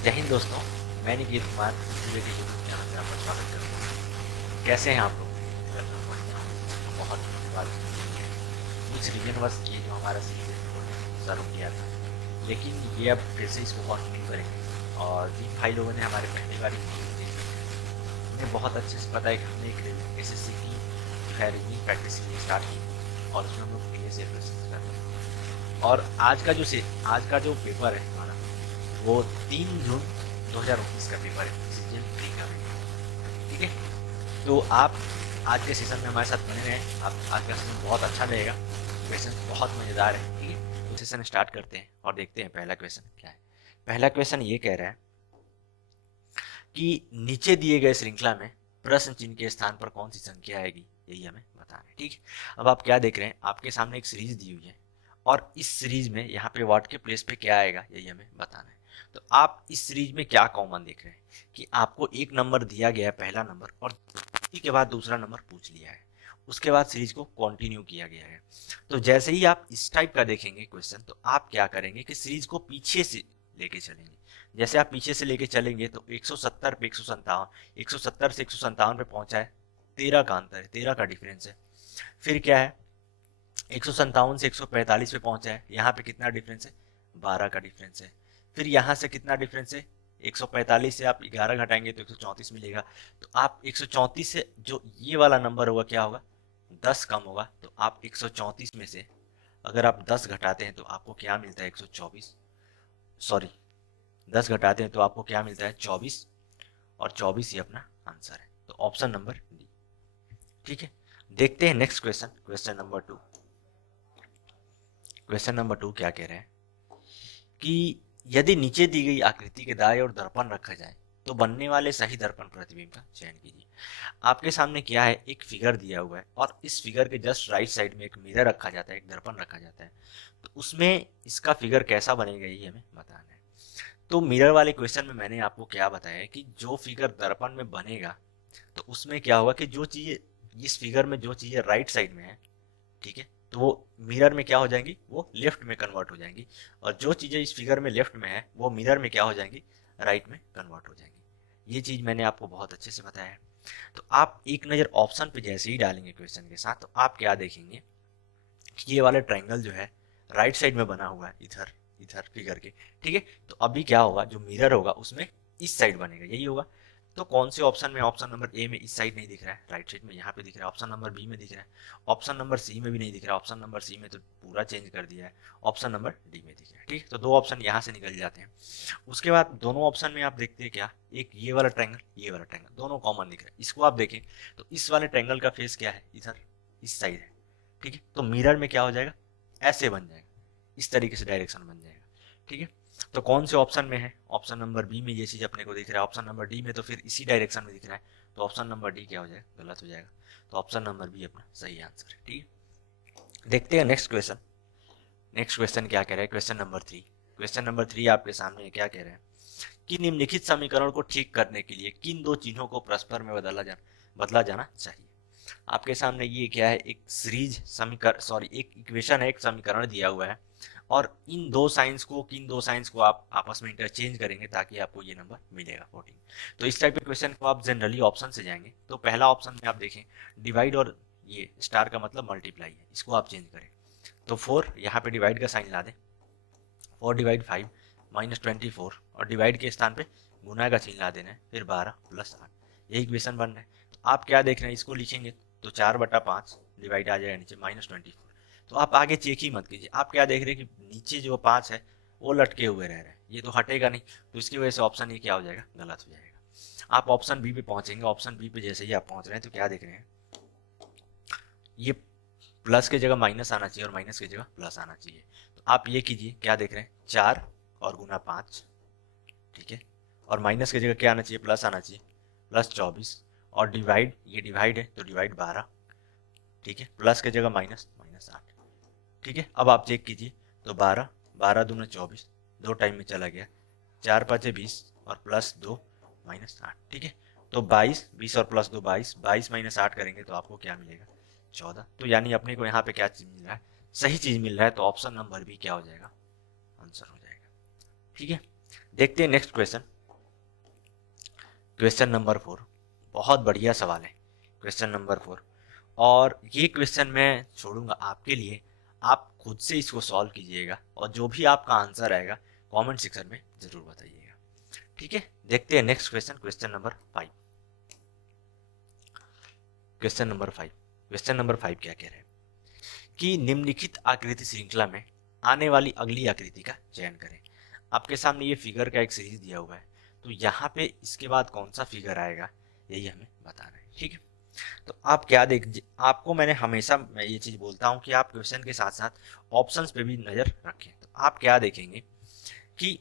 जय हिंद दोस्तों। मैं निकेत कुमार के यूट्यूब चैनल में आपका स्वागत करता हूँ। कैसे हैं आप लोग? मैं तो बढ़िया हूँ। बहुत धन्यवाद। कुछ रीजन बस ये जो हमारा सीरीज शुरू किया था, लेकिन ये अब फिर से इसको कंटिन्यू करेंगे। और जिन भाई लोगों ने हमारे पहली बार वीडियो देखी, उन्हें बहुत अच्छे से पता है कि हमने एक एसएससी की जो है रीजनिंग प्रैक्टिस के लिए स्टार्ट की और उसमें हम लोग प्रीवियस ईयर क्वेश्चन करते हैं। और आज का जो पेपर है हमारा, वो 3 जून 2019 का पेपर है, सीजन 3 का पेपर। ठीक है, तो आप आज के सेशन में हमारे साथ बने रहें। आप आज का सेशन बहुत अच्छा रहेगा, क्वेश्चन बहुत मज़ेदार है। ठीक है, तो सेशन स्टार्ट करते हैं और देखते हैं पहला क्वेश्चन क्या है। पहला क्वेश्चन ये कह रहा है कि नीचे दिए गए श्रृंखला में प्रश्न चिन्ह के स्थान पर कौन सी संख्या आएगी, यही हमें बताना है। ठीक है, अब आप क्या देख रहे हैं, आपके सामने एक सीरीज दी हुई है और इस सीरीज में यहाँ पे व्हाट के प्लेस पे क्या आएगा, यही हमें बताना है। तो आप इस सीरीज में क्या कॉमन देख रहे हैं कि आपको एक नंबर दिया गया है, पहला नंबर, और इसी के बाद दूसरा नंबर पूछ लिया है, उसके बाद सीरीज को कंटिन्यू किया गया है। तो जैसे ही आप इस टाइप का देखेंगे क्वेश्चन, तो आप क्या करेंगे कि सीरीज को पीछे से लेके चलेंगे। जैसे आप पीछे से लेके चलेंगे तो 170 पे 157, 170 से 157 पे पहुंचा है, 13 का अंतर है, 13 का डिफरेंस है। फिर क्या है, 157 से 145 पे पहुंचा है, यहाँ पे कितना डिफरेंस है, 12 का डिफरेंस है। फिर यहाँ से कितना डिफरेंस है, 145 से आप 11 घटाएंगे तो 134 मिलेगा। तो आप 134 से जो ये वाला नंबर होगा क्या होगा, 10 कम होगा। तो आप 134 में से अगर आप 10 घटाते हैं तो आपको क्या मिलता है, 124, सॉरी 10 घटाते हैं तो आपको क्या मिलता है, 24, और 24 ही अपना आंसर है। तो ऑप्शन नंबर डी। ठीक है, देखते हैं next question, question number 2। Question number 2 क्या कह रहे हैं कि यदि नीचे दी गई आकृति के दाएं ओर दर्पण रखा जाए तो बनने वाले सही दर्पण प्रतिबिंब का चयन कीजिए। आपके सामने क्या है, एक फिगर दिया हुआ है और इस फिगर के जस्ट राइट साइड में एक मिरर रखा जाता है, एक दर्पण रखा जाता है। तो उसमें इसका फिगर कैसा बनेगा, ये हमें बताना है। तो मिरर वाले क्वेश्चन में मैंने आपको क्या बताया है कि जो फिगर दर्पण में बनेगा, तो उसमें क्या होगा कि जो चीज़ें इस फिगर में जो चीज़ें राइट साइड में है, ठीक है, तो वो मिरर में क्या हो जाएंगी, वो लेफ्ट में कन्वर्ट हो जाएंगी। और जो चीज़ें इस फिगर में लेफ्ट में है, वो मिरर में क्या हो जाएंगी, राइट में कन्वर्ट हो जाएंगी। ये चीज़ मैंने आपको बहुत अच्छे से बताया है। तो आप एक नज़र ऑप्शन पे जैसे ही डालेंगे क्वेश्चन के साथ, तो आप क्या देखेंगे कि ये वाला ट्रायंगल जो है राइट साइड में बना हुआ है, इधर इधर फिगर के। ठीक है, तो अभी क्या होगा, जो मिरर होगा उसमें इस साइड बनेगा, यही होगा। तो कौन से ऑप्शन में, ऑप्शन नंबर ए में इस साइड नहीं दिख रहा है, राइट साइड में यहाँ पे दिख रहा है। ऑप्शन नंबर बी में दिख रहा है, ऑप्शन नंबर सी में भी नहीं दिख रहा है, ऑप्शन नंबर सी में तो पूरा चेंज कर दिया है, ऑप्शन नंबर डी में दिख रहा है। ठीक है, तो दो ऑप्शन यहाँ से निकल जाते हैं। उसके बाद दोनों ऑप्शन में आप देखते हैं क्या, एक ये वाला ट्रायंगल, ये वाला ट्रायंगल, दोनों कॉमन दिख रहा है। इसको आप देखें तो इस वाले ट्रायंगल का फेस क्या है, इधर इस साइड है। ठीक है, तो मिरर में क्या हो जाएगा, ऐसे बन जाएगा, इस तरीके से डायरेक्शन बन जाएगा। ठीक है, तो कौन से ऑप्शन में है, ऑप्शन नंबर बी में ये चीज अपने को दिख रहा है, ऑप्शन नंबर डी में तो फिर इसी डायरेक्शन में दिख रहा है। तो ऑप्शन नंबर डी क्या हो जाएगा, गलत हो जाएगा। तो ऑप्शन नंबर बी अपना सही आंसर है। ठीक है, देखते हैं नेक्स्ट क्वेश्चन। नेक्स्ट क्वेश्चन क्या कह रहा है, क्वेश्चन नंबर 3। क्वेश्चन नंबर 3 आपके सामने क्या कह रहे हैं कि निम्नलिखित समीकरण को ठीक करने के लिए किन दो चिन्हों को परस्पर में बदला जाना चाहिए। आपके सामने ये क्या है, एक सीरीज समीकरण, सॉरी एक इक्वेशन है, एक समीकरण दिया हुआ है, और इन दो साइंस को, किन दो साइंस को आप आपस में इंटरचेंज करेंगे ताकि आपको ये नंबर मिलेगा 14। तो इस टाइप के क्वेश्चन को आप जनरली ऑप्शन से जाएंगे। तो पहला ऑप्शन में आप देखें डिवाइड, और ये स्टार का मतलब मल्टीप्लाई है, इसको आप चेंज करें। तो 4 यहाँ पे डिवाइड का साइन ला दें, 4 डिवाइड 5 -24, और डिवाइड के स्थान पे गुना का चिन्ह ला देना है, फिर 12 + 8, यही इक्वेशन बन रहा है। तो आप क्या देख रहे हैं, इसको लिखेंगे तो 4/5 डिवाइड आ जाएगा नीचे -24। तो आप आगे चेक ही मत कीजिए, आप क्या देख रहे हैं कि नीचे जो 5 है वो लटके हुए रह रहे हैं, ये तो हटेगा नहीं। तो इसकी वजह से ऑप्शन ये क्या हो जाएगा, गलत हो जाएगा। आप ऑप्शन बी पे पहुंचेंगे, ऑप्शन बी पे जैसे ही आप पहुंच रहे हैं तो क्या देख रहे हैं, ये प्लस की जगह माइनस आना चाहिए और माइनस की जगह प्लस आना चाहिए। तो आप ये कीजिए, क्या देख रहे हैं, 4 और गुना 5, ठीक है, और माइनस की जगह क्या आना चाहिए, प्लस आना चाहिए, +24, और डिवाइड, ये डिवाइड है तो डिवाइड 12, ठीक है, प्लस की जगह माइनस, -8। ठीक है, अब आप चेक कीजिए तो 12, 12 दूना 24, दो टाइम में चला गया, 4 5 20, और +2 -8। ठीक है, तो 22, 20 और +2 22, 22 -8 करेंगे तो आपको क्या मिलेगा, 14। तो यानी अपने को यहाँ पे क्या चीज मिल रहा है, सही चीज मिल रहा है। तो ऑप्शन नंबर बी क्या हो जाएगा, आंसर हो जाएगा। ठीक है, देखते हैं नेक्स्ट क्वेश्चन, क्वेश्चन नंबर 4। बहुत बढ़िया सवाल है क्वेश्चन नंबर 4, और ये क्वेश्चन मैं छोड़ूंगा आपके लिए, आप खुद से इसको सॉल्व कीजिएगा और जो भी आपका आंसर आएगा कमेंट सेक्शन में जरूर बताइएगा, ठीक है। देखते हैं next question, question number 5। Question number 5, question number 5 क्या कह रहे हैं कि निम्नलिखित आकृति श्रृंखला में आने वाली अगली आकृति का चयन करें। आपके सामने ये फिगर का एक सीरीज दिया हुआ है, तो यहाँ पे इसके बाद कौन सा फिगर आएगा यही हमें बताना है, ठीक है। तो आप क्या देख, आपको मैंने हमेशा मैं ये चीज बोलता हूँ कि आप क्वेश्चन के साथ साथ ऑप्शंस पे भी नजर रखें। तो आप क्या देखेंगे कि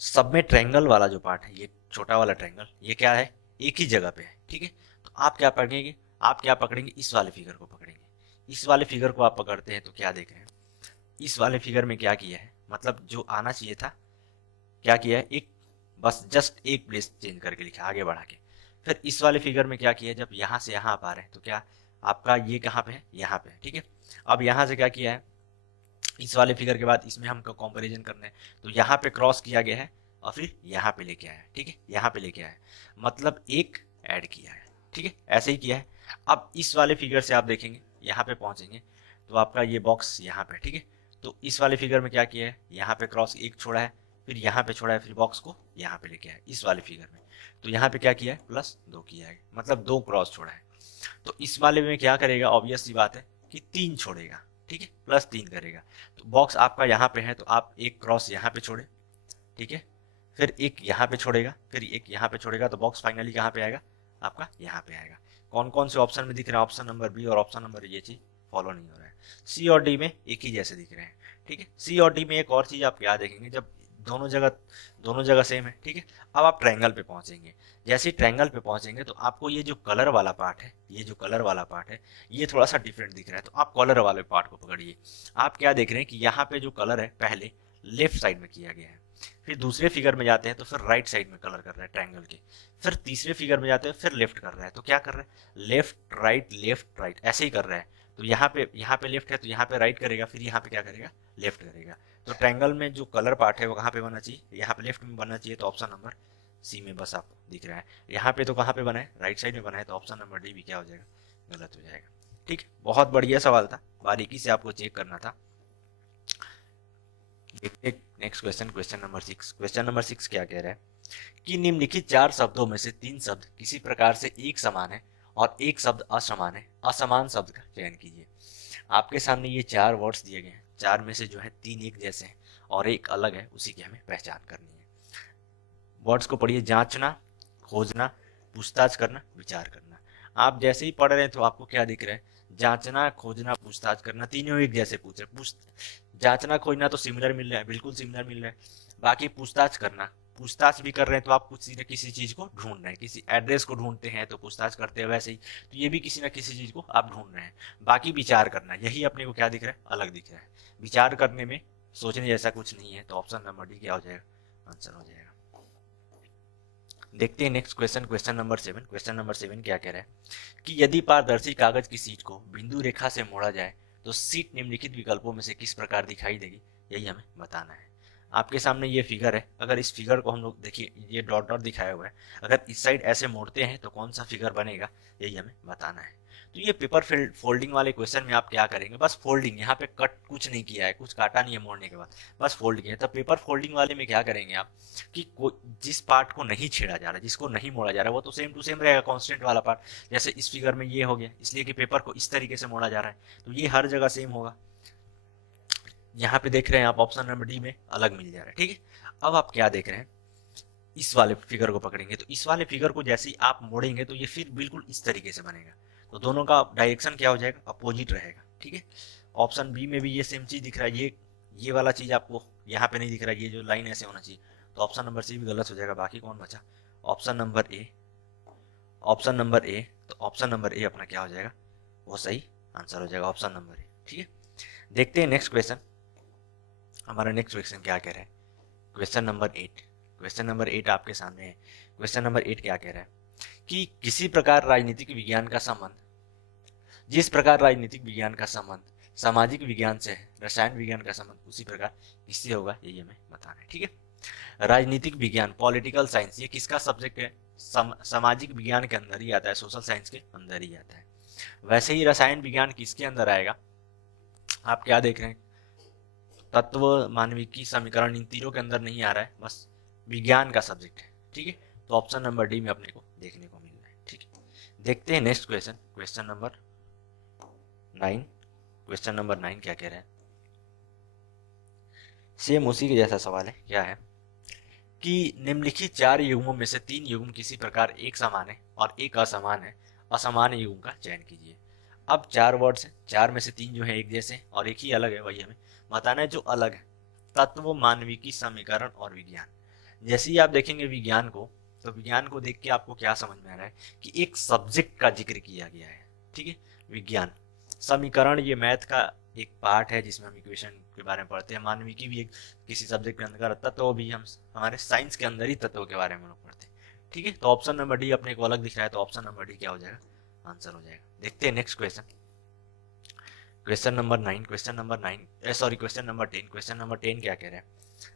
सब में ट्रायंगल वाला जो पार्ट है, ये छोटा वाला ट्रायंगल, ये क्या है, एक ही जगह पे है, ठीक है। तो आप क्या पकड़ेंगे, आप क्या पकड़ेंगे, इस वाले फिगर को पकड़ेंगे। इस वाले फिगर को आप पकड़ते हैं तो क्या देख रहे हैं, इस वाले फिगर में क्या किया है, मतलब जो आना चाहिए था क्या किया है, एक बस जस्ट एक प्लेस चेंज करके लिखा आगे बढ़ा के। फिर इस वाले फिगर में क्या किया है, जब यहाँ से यहाँ आप आ रहे हैं तो क्या आपका ये कहाँ पे है, यहाँ पे है, ठीक है। अब यहाँ से क्या किया है, इस वाले फिगर के बाद इसमें हमको कंपैरिजन करना है, तो यहाँ पे क्रॉस किया गया है और फिर यहाँ पे लेके आया है, ठीक है, यहाँ पे लेके आया है, मतलब एक ऐड किया है, ठीक है, ऐसे ही किया है। अब इस वाले फिगर से आप देखेंगे, यहाँ पे पहुंचेंगे तो आपका ये बॉक्स यहाँ पे, ठीक है। तो इस वाले फिगर में क्या किया है, यहाँ पे क्रॉस एक छोड़ा है, फिर यहाँ पे छोड़ा है, फिर बॉक्स को यहाँ पे लेके आया इस वाले फिगर में, तो यहाँ पे क्या किया है, +2 किया है, मतलब 2 क्रॉस छोड़ा है। तो इस वाले में क्या करेगा, ऑब्वियस सी बात है कि 3 छोड़ेगा, ठीक है, +3 करेगा। तो बॉक्स आपका यहाँ पे है तो आप एक क्रॉस यहाँ पे छोड़े, ठीक है, फिर एक यहाँ पे छोड़ेगा, फिर एक यहाँ पे छोड़ेगा, तो बॉक्स फाइनली कहाँ पे आएगा, आपका यहाँ पे आएगा। कौन कौन से ऑप्शन में दिख रहा है, ऑप्शन नंबर बी और ऑप्शन नंबर, ये चीज फॉलो नहीं हो रहा है। सी और डी में एक ही जैसे दिख रहे हैं, ठीक है। सी और डी में एक और चीज आप क्या देखेंगे, जब दोनों जगह सेम है, ठीक है। अब आप ट्रायंगल पे पहुंचेंगे, जैसे ही ट्रायंगल पे पहुंचेंगे तो आपको ये जो कलर वाला पार्ट है, ये जो कलर वाला पार्ट है ये थोड़ा सा डिफरेंट दिख रहा है, तो आप कलर वाले पार्ट को पकड़िए। आप क्या देख रहे हैं कि यहाँ पे जो कलर है पहले लेफ्ट साइड में किया गया है, फिर दूसरे फिगर में जाते हैं तो फिर राइट साइड में कलर कर रहा है ट्रायंगल के, फिर तीसरे फिगर में जाते हैं फिर लेफ्ट कर रहा है, तो क्या कर रहा है, लेफ्ट राइट ऐसे ही कर रहा है। तो यहाँ पे लेफ्ट है तो यहाँ पे राइट करेगा, फिर यहाँ पे क्या करेगा, लेफ्ट करेगा। तो ट्रायंगल में जो कलर पार्ट है वो कहाँ पे बनना चाहिए, यहाँ पे लेफ्ट में बनना चाहिए, तो ऑप्शन नंबर सी में बस आपको दिख रहा है। यहाँ पे तो कहाँ पे बना है, राइट साइड में बना है, तो ऑप्शन नंबर डी भी क्या हो जाएगा, गलत हो जाएगा, ठीक है। बहुत बढ़िया सवाल था, बारीकी से आपको चेक करना था। देखते next question, question number 6। Question number 6 क्या कह रहा है कि निम्नलिखित 4 शब्दों में से 3 शब्द किसी प्रकार से एक समान है और एक शब्द असमान है, असमान शब्द का चयन कीजिए। आपके सामने ये 4 वर्ड्स दिए गए हैं, 4 में से जो है 3 एक जैसे हैं और एक अलग है, उसी की हमें पहचान करनी है। वर्ड्स को पढ़िए, जांचना, खोजना, पूछताछ करना, विचार करना। आप जैसे ही पढ़ रहे हैं तो आपको क्या दिख रहा है, जांचना, खोजना, पूछताछ करना, तीनों एक जैसे पूछ रहे। जांचना खोजना तो सिमिलर मिल रहा है, बिल्कुल सिमिलर मिल रहा है। बाकी पूछताछ करना, पूछताछ भी कर रहे हैं तो आप किसी न किसी चीज को ढूंढ रहे हैं, किसी एड्रेस को ढूंढते हैं तो पूछताछ करते हैं, वैसे ही तो ये भी किसी न किसी चीज को आप ढूंढ रहे हैं। बाकी विचार करना, यही अपने को क्या दिख रहा है, अलग दिख रहा है। विचार करने में सोचने जैसा कुछ नहीं है, तो ऑप्शन नंबर डी क्या हो जाएगा, आंसर हो जाएगा। देखते हैं next question, question number 7। Question number 7 क्या कह रहा है कि यदि पारदर्शी कागज की शीट को बिंदु रेखा से मोड़ा जाए तो शीट निम्नलिखित विकल्पों में से किस प्रकार दिखाई देगी, यही हमें बताना है। आपके सामने ये फिगर है, अगर इस फिगर को हम लोग देखिए, ये डॉट डॉट दिखाया हुआ है, अगर इस साइड ऐसे मोड़ते हैं तो कौन सा फिगर बनेगा, यही हमें बताना है। तो ये पेपर फोल्डिंग वाले क्वेश्चन में आप क्या करेंगे, बस फोल्डिंग, यहाँ पे कट कुछ नहीं किया है, कुछ काटा नहीं है मोड़ने के बाद, बस फोल्ड किया है। तो पेपर फोल्डिंग वाले में क्या करेंगे आप कि जिस पार्ट को नहीं छेड़ा जा रहा, जिसको नहीं मोड़ा जा रहा, वो तो सेम टू सेम रहेगा, कांस्टेंट वाला पार्ट। जैसे इस फिगर में ये हो गया, इसलिए कि पेपर को इस तरीके से मोड़ा जा रहा है, तो ये हर जगह सेम होगा। यहाँ पे देख रहे हैं आप ऑप्शन नंबर डी में अलग मिल जा रहा है, ठीक है। अब आप क्या देख रहे हैं, इस वाले फिगर को पकड़ेंगे, तो इस वाले फिगर को जैसे ही आप मोड़ेंगे तो ये फिर बिल्कुल इस तरीके से बनेगा, तो दोनों का डायरेक्शन क्या हो जाएगा, अपोजिट रहेगा, ठीक है। ऑप्शन बी में भी ये सेम चीज दिख रहा है, ये वाला चीज आपको यहाँ पे नहीं दिख रहा है, ये जो लाइन ऐसे होना चाहिए, तो ऑप्शन नंबर सी भी गलत हो जाएगा। बाकी कौन बचा, option number A, option number A, तो ऑप्शन नंबर ए अपना क्या हो जाएगा, वो सही आंसर हो जाएगा, ऑप्शन नंबर ए, ठीक है। देखते हैं नेक्स्ट क्वेश्चन, हमारा नेक्स्ट क्वेश्चन क्या कह रहा है, क्वेश्चन नंबर 8। क्वेश्चन नंबर 8 आपके सामने है। क्वेश्चन नंबर 8 क्या कह रहा है कि किसी प्रकार राजनीतिक विज्ञान का संबंध, जिस प्रकार राजनीतिक विज्ञान का संबंध सामाजिक विज्ञान से है, रसायन विज्ञान का संबंध उसी प्रकार किससे होगा, यही हमें बताना है, ठीक है। राजनीतिक विज्ञान, पॉलिटिकल साइंस, ये किसका सब्जेक्ट है? सामाजिक विज्ञान के अंदर ही आता है, सोशल साइंस के अंदर ही आता है। वैसे ही रसायन विज्ञान किसके अंदर आएगा? आप क्या देख रहे हैं? तत्व, मानविकी, समीकरण, इन तीनों के अंदर नहीं आ रहा है, बस विज्ञान का सब्जेक्ट है। ठीक है, तो ऑप्शन नंबर डी में अपने को देखने को मिल रहा है। ठीक है, देखते हैं next question, question number 9। Question number 9 क्या कह रहे हैं? सेम उसी के जैसा सवाल है। क्या है कि निम्नलिखित 4 युग्मों में से 3 युग्म किसी प्रकार एक समान है और एक असमान है, असमान युग्म का चयन कीजिए। अब 4 वर्ड्स हैं, 4 में से 3 जो है एक जैसे और एक ही अलग है, वही हमें बताना है जो अलग है। तत्व, मानविकी, समीकरण और विज्ञान। जैसे ही आप देखेंगे विज्ञान को, तो विज्ञान को देख के आपको क्या समझ में आ रहा है कि एक सब्जेक्ट का जिक्र किया गया है। ठीक है, विज्ञान। समीकरण ये मैथ का एक पार्ट है जिसमें हम इक्वेशन के बारे में पढ़ते हैं। मानविकी भी एक किसी सब्जेक्ट के अंदर का तत्व, भी हम हमारे साइंस के अंदर ही तत्व के बारे में लोग पढ़ते हैं। ठीक है, तो ऑप्शन नंबर डी अपने को अलग दिख रहा है, तो ऑप्शन नंबर डी क्या हो जाएगा? आंसर हो जाएगा। देखते हैं next question, question number 9। Question number 9 sorry question number 10। Question number 10 क्या कह रहे हैं?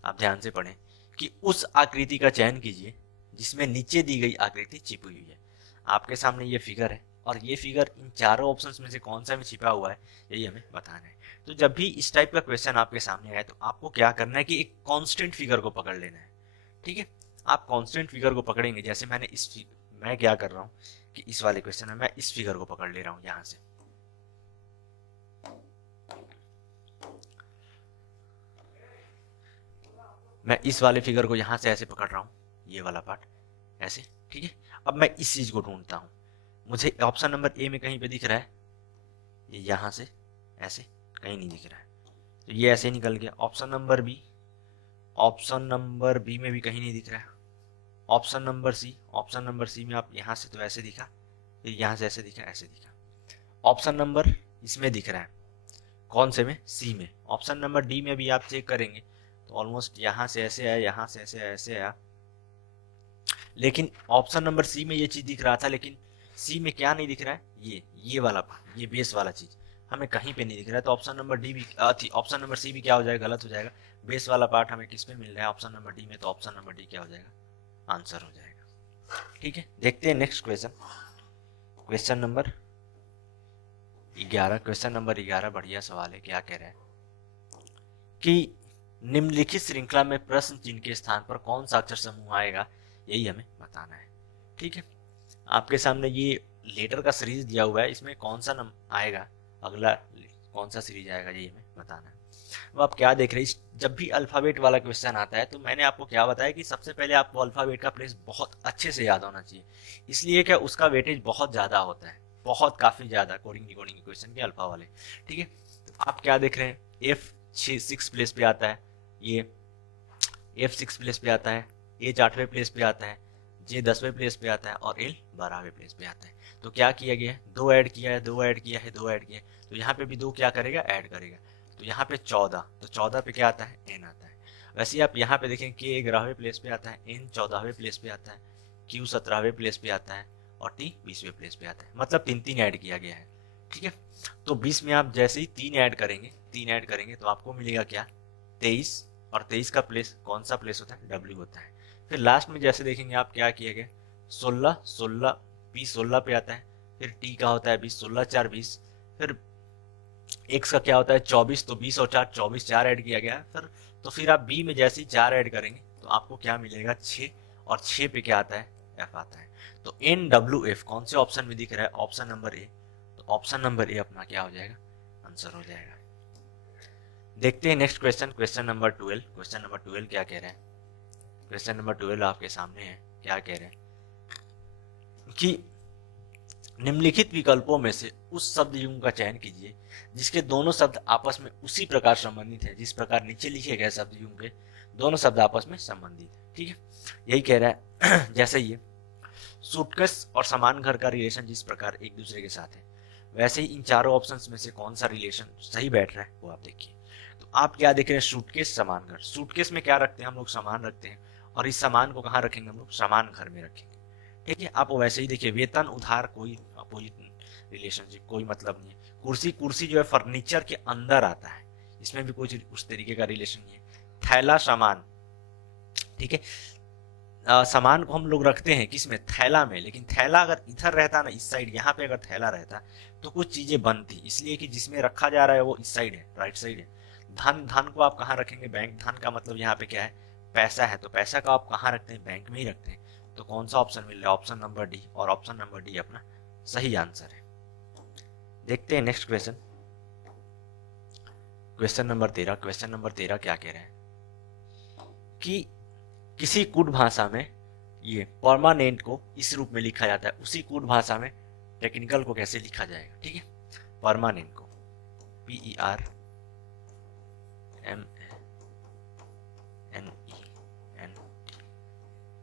आप ध्यान से पढ़ें कि उस आकृति का चयन कीजिए जिसमें नीचे दी गई आकृति छिपी हुई है। आपके सामने ये फिगर है और ये फिगर इन चारों ऑप्शंस में से कौन सा में छिपा हुआ है, यही हमें बताना है। तो जब भी इस टाइप का क्वेश्चन आपके सामने आए तो आपको क्या करना है कि एक कांस्टेंट फिगर को पकड़ लेना है। ठीक है, आप कांस्टेंट फिगर को पकड़ेंगे। जैसे मैं क्या कर रहा हूँ कि इस वाले क्वेश्चन में मैं इस फिगर को पकड़ ले रहा हूँ। यहाँ से मैं इस वाले फिगर को यहाँ से ऐसे पकड़ रहा हूँ, ये वाला पार्ट ऐसे। ठीक है, अब मैं इस चीज को ढूंढता हूँ। मुझे ऑप्शन नंबर ए में कहीं पे दिख रहा है, ये यहाँ से ऐसे कहीं नहीं दिख रहा है, तो ये ऐसे निकल गया। Option number B, option number B में भी कहीं नहीं दिख रहा है। Option number C, option number C में आप यहाँ से तो ऐसे दिखा, फिर यहाँ से ऐसे दिखा, ऐसे दिखा। ऑप्शन नंबर इसमें दिख रहा है, कौन से में? सी में। ऑप्शन नंबर डी में भी आप चेक करेंगे तो ऑलमोस्ट यहाँ से ऐसे आया, यहाँ से ऐसे ऐसे आया, लेकिन ऑप्शन नंबर सी में ये चीज दिख रहा था, लेकिन सी में क्या नहीं दिख रहा है? ये वाला, ये बेस वाला चीज हमें कहीं पे नहीं दिख रहा है। तो ऑप्शन नंबर डी भी ऑप्शन नंबर सी भी क्या हो जाएगा? गलत हो जाएगा। बेस वाला पार्ट हमें किस में मिल रहा है? ऑप्शन नंबर डी में। तो ऑप्शन नंबर डी क्या हो जाएगा? आंसर हो जाएगा। ठीक है, देखते हैं next question, question number 11। Question number 11 बढ़िया सवाल है। क्या कह रहा है कि निम्नलिखित श्रृंखला में प्रश्न चिन्ह के स्थान पर कौन सा अक्षर समूह आएगा, यही हमें बताना है। ठीक है, आपके सामने ये लेटर का सीरीज दिया हुआ है, इसमें कौन सा नंबर आएगा, अगला कौन सा सीरीज आएगा, ये हमें बताना है। अब आप क्या देख रहे हैं, जब भी अल्फाबेट वाला क्वेश्चन आता है तो मैंने आपको क्या बताया कि सबसे पहले आपको अल्फाबेट का प्लेस बहुत अच्छे से याद होना चाहिए। इसलिए क्या उसका वेटेज बहुत ज़्यादा होता है, बहुत काफ़ी ज़्यादा कोडिंग क्वेश्चन के अल्फा वाले। ठीक है, तो आप क्या देख रहे हैं, एफ 6 प्लेस पे आता है, ये F6 प्लेस पे आता है, H 8वें प्लेस पे आता है, J 10वें प्लेस पे आता है और L 12वें प्लेस पे आता है। तो क्या किया गया है? 2 ऐड किया है, 2 ऐड किया है, 2 ऐड किया है, तो यहाँ पे भी 2 क्या करेगा? ऐड करेगा। तो यहाँ पे 14, तो 14 पे क्या आता है? N आता है। वैसे ही आप यहाँ पे देखें K 11वें प्लेस पे आता है, N 14वें प्लेस पे आता है, Q 17वें प्लेस पे आता है और T 20वें प्लेस पे आता है। मतलब 3-3 ऐड किया गया है। ठीक है, तो 20 में आप जैसे ही 3 ऐड करेंगे तो आपको मिलेगा क्या? 23, और 23 का प्लेस कौन सा प्लेस होता है? W होता है। फिर लास्ट में जैसे देखेंगे आप क्या किया गया, 16 P 16 पे आता है, फिर T का होता है 20, 16 4 20, फिर X का क्या होता है? 24, तो 20 और 4 24, 4 ऐड किया गया है। फिर आप B में जैसे ही 4 ऐड करेंगे तो आपको क्या मिलेगा? 6, और 6 पे क्या आता है? F आता है। तो NWF कौन से ऑप्शन में दिख रहा है? Option number A. तो ऑप्शन नंबर ए अपना क्या हो जाएगा? आंसर हो जाएगा। देखते हैं next question, question number 12। Question number 12 क्या कह रहे हैं? क्वेश्चन नंबर 12 आपके सामने है। क्या कह रहे हैं कि निम्नलिखित विकल्पों में से उस शब्द युग्म का चयन कीजिए जिसके दोनों शब्द आपस में उसी प्रकार संबंधित है जिस प्रकार नीचे लिखे गए शब्द युग्म के दोनों शब्द आपस में संबंधित है। ठीक है, यही कह रहा है। जैसे ये सूटकेस और सामान घर का रिलेशन जिस प्रकार एक दूसरे के साथ है, वैसे ही इन चारों ऑप्शंस में से कौन सा रिलेशन सही बैठ रहा है वो आप देखिए। तो आप क्या देख रहे हैं? सूटकेस, सामान घर। सूटकेस में क्या रखते हैं हम लोग? सामान रखते हैं, और इस सामान को कहाँ रखेंगे हम लोग? सामान घर में रखेंगे। ठीक है, आप वैसे ही देखिए, वेतन उधार कोई अपोजिट रिलेशनशिप, कोई मतलब नहीं है। कुर्सी, कुर्सी जो है फर्नीचर के अंदर आता है, इसमें भी कोई उस तरीके का रिलेशन नहीं है। थैला, सामान, ठीक है। सामान को हम लोग रखते हैं किस में, थैला में, लेकिन थैला अगर इधर रहता ना, इस साइड यहाँ पे अगर थैला रहता तो कुछ चीजें बनती, इसलिए कि जिसमें रखा जा रहा है वो इस साइड है, राइट साइड है। धन, धन को आप कहाँ रखेंगे, बैंक। धन का मतलब यहाँ पे क्या है, पैसा है, तो पैसा को आप कहाँ रखते हैं, बैंक में ही रखते हैं। तो कौन सा ऑप्शन मिल रहा है, ऑप्शन नंबर डी, और ऑप्शन नंबर डी अपना सही आंसर है। देखते हैं next question, question number 13। Question number 13 क्या कह रहे हैं कि किसी कूट भाषा में ये परमानेंट को इस रूप में लिखा जाता है, उसी कूट भाषा में टेक्निकल को कैसे लिखा जाएगा। ठीक है, परमानेंट को PERMANENT,